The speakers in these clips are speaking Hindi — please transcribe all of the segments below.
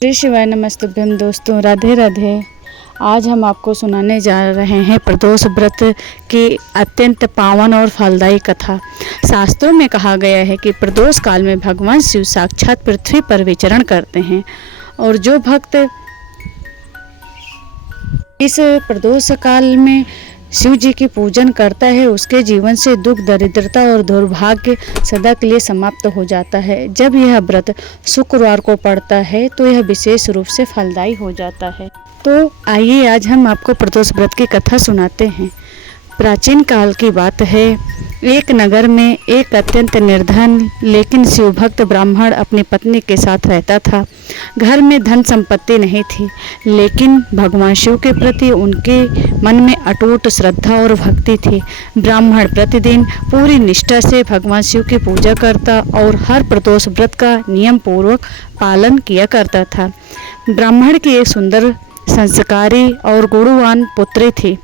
श्री शिवाय नमस्तुभ्यम। दोस्तों राधे राधे। आज हम आपको सुनाने जा रहे हैं प्रदोष व्रत की अत्यंत पावन और फलदायी कथा। शास्त्रों में कहा गया है कि प्रदोष काल में भगवान शिव साक्षात पृथ्वी पर विचरण करते हैं और जो भक्त इस प्रदोष काल में शिव जी की पूजन करता है उसके जीवन से दुख, दरिद्रता और दुर्भाग्य सदा के लिए समाप्त हो जाता है। जब यह व्रत शुक्रवार को पड़ता है तो यह विशेष रूप से फलदायी हो जाता है। तो आइए आज हम आपको प्रदोष व्रत की कथा सुनाते हैं। प्राचीन काल की बात है। एक नगर में एक अत्यंत निर्धन लेकिन शिवभक्त ब्राह्मण अपनी पत्नी के साथ रहता था। घर में धन संपत्ति नहीं थी, लेकिन भगवान शिव के प्रति उनके मन में अटूट श्रद्धा और भक्ति थी। ब्राह्मण प्रतिदिन पूरी निष्ठा से भगवान शिव की पूजा करता और हर प्रदोष व्रत का नियम पूर्वक पालन किया करता था। ब्राह्मण की एक सुंदर, संस्कारी और गुणवान पुत्री थी।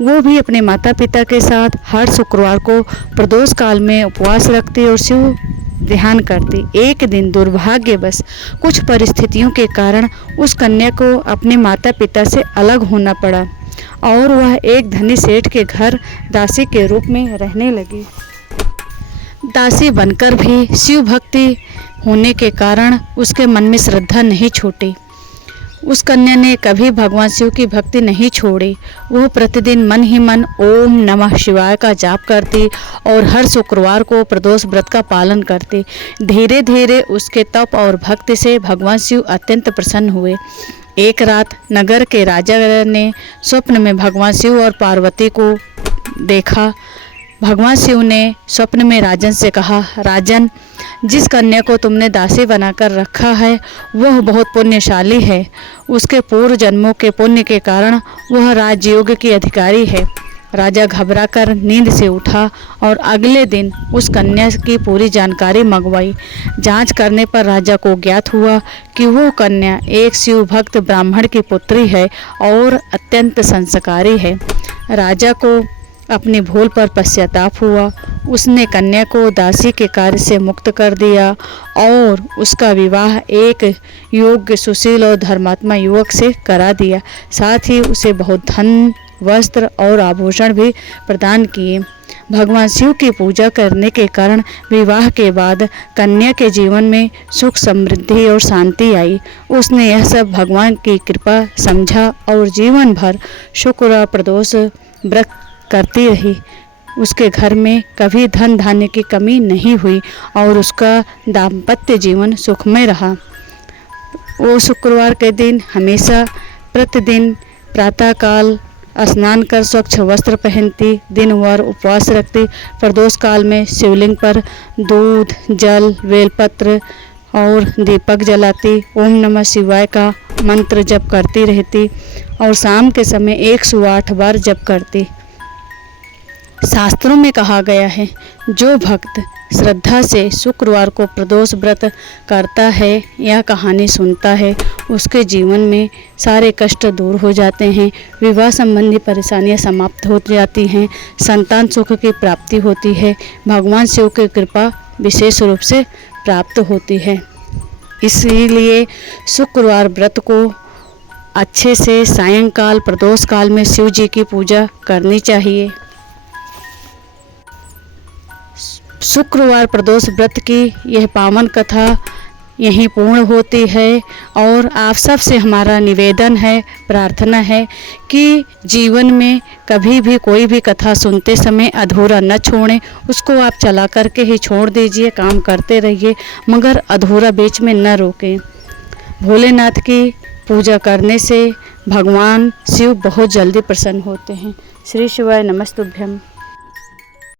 वो भी अपने माता पिता के साथ हर शुक्रवार को प्रदोष काल में उपवास रखती और शिव ध्यान करती। एक दिन दुर्भाग्यवश कुछ परिस्थितियों के कारण उस कन्या को अपने माता पिता से अलग होना पड़ा और वह एक धनी सेठ के घर दासी के रूप में रहने लगी। दासी बनकर भी शिव भक्ति होने के कारण उसके मन में श्रद्धा नहीं छूटी। उस कन्या ने कभी भगवान शिव की भक्ति नहीं छोड़ी। वह प्रतिदिन मन ही मन ओम नमः शिवाय का जाप करती और हर शुक्रवार को प्रदोष व्रत का पालन करती। धीरे धीरे उसके तप और भक्ति से भगवान शिव अत्यंत प्रसन्न हुए। एक रात नगर के राजा ने स्वप्न में भगवान शिव और पार्वती को देखा। भगवान शिव ने स्वप्न में राजन से कहा, राजन, जिस कन्या को तुमने दासी बनाकर रखा है वह बहुत पुण्यशाली है। उसके पूर्व जन्मों के पुण्य के कारण वह राजयोग की अधिकारी है। राजा घबराकर नींद से उठा और अगले दिन उस कन्या की पूरी जानकारी मंगवाई। जांच करने पर राजा को ज्ञात हुआ कि वो कन्या एक शिव भक्त ब्राह्मण की पुत्री है और अत्यंत संस्कारी है। राजा को अपनी भूल पर पश्चाताप हुआ। उसने कन्या को दासी के कार्य से मुक्त कर दिया और उसका विवाह एक योग्य, सुशील और धर्मात्मा युवक से करा दिया। साथ ही उसे बहुत धन, वस्त्र और आभूषण भी प्रदान किए। भगवान शिव की पूजा करने के कारण विवाह के बाद कन्या के जीवन में सुख, समृद्धि और शांति आई। उसने यह सब भगवान की कृपा समझा और जीवन भर शुक्रवार प्रदोष व्रत करती रही। उसके घर में कभी धन धान्य की कमी नहीं हुई और उसका दाम्पत्य जीवन सुखमय रहा। वो शुक्रवार के दिन हमेशा प्रतिदिन प्रातःकाल स्नान कर स्वच्छ वस्त्र पहनती, दिन भर उपवास रखती। प्रदोष काल में शिवलिंग पर दूध, जल, बेलपत्र और दीपक जलाती। ओम नमः शिवाय का मंत्र जप करती रहती और शाम के समय 108 बार जप करती। शास्त्रों में कहा गया है, जो भक्त श्रद्धा से शुक्रवार को प्रदोष व्रत करता है या कहानी सुनता है उसके जीवन में सारे कष्ट दूर हो जाते हैं। विवाह संबंधी परेशानियां समाप्त हो जाती हैं। संतान सुख की प्राप्ति होती है। भगवान शिव की कृपा विशेष रूप से प्राप्त होती है। इसीलिए शुक्रवार व्रत को अच्छे से सायंकाल प्रदोष काल में शिव जी की पूजा करनी चाहिए। शुक्रवार प्रदोष व्रत की यह पावन कथा यहीं पूर्ण होती है और आप सब से हमारा निवेदन है, प्रार्थना है कि जीवन में कभी भी कोई भी कथा सुनते समय अधूरा न छोड़ें। उसको आप चला करके ही छोड़ दीजिए, काम करते रहिए, मगर अधूरा बीच में न रोकें। भोलेनाथ की पूजा करने से भगवान शिव बहुत जल्दी प्रसन्न होते हैं। श्री शिवाय नमस्तुभ्यम।